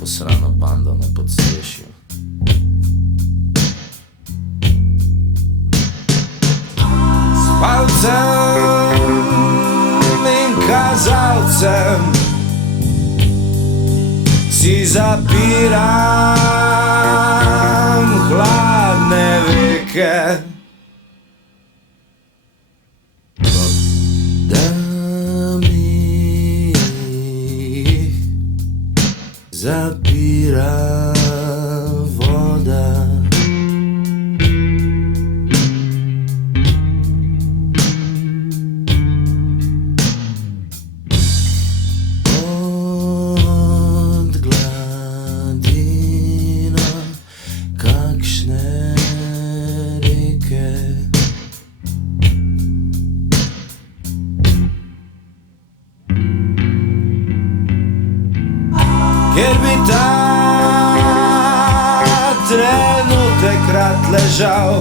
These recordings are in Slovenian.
posrano bando ne podsješio. S palcem in kazalcem si zapiram hladne veke. Da mi ih zapira voda. Od gladina kakšne reke. Ker bi ta trenutek rad ležal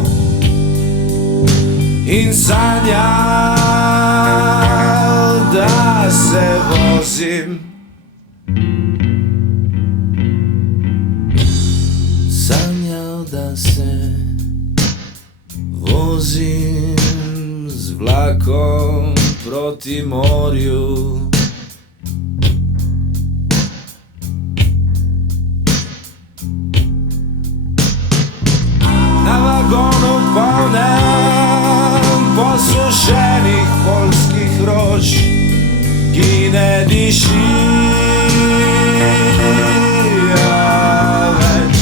in sanjal, da se vozim. Sanjal, da se vozim z vlakom proti morju. Na vagonu polnem posušenih poljskih rož, ki ne dišijo več.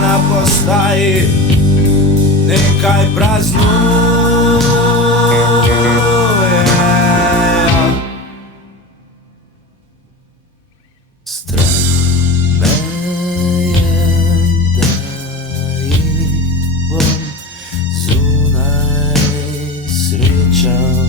Na postaji nekaj praznuje. Strah me je, da jih bom zunaj srečal.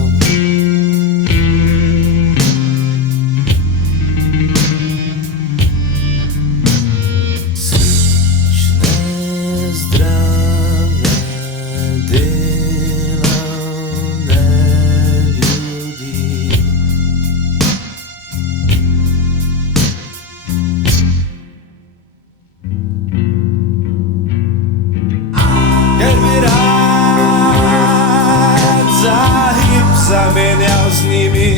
Ker bi rad za hip zamenjal z njimi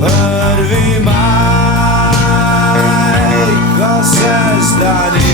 1. maj, ko se zdani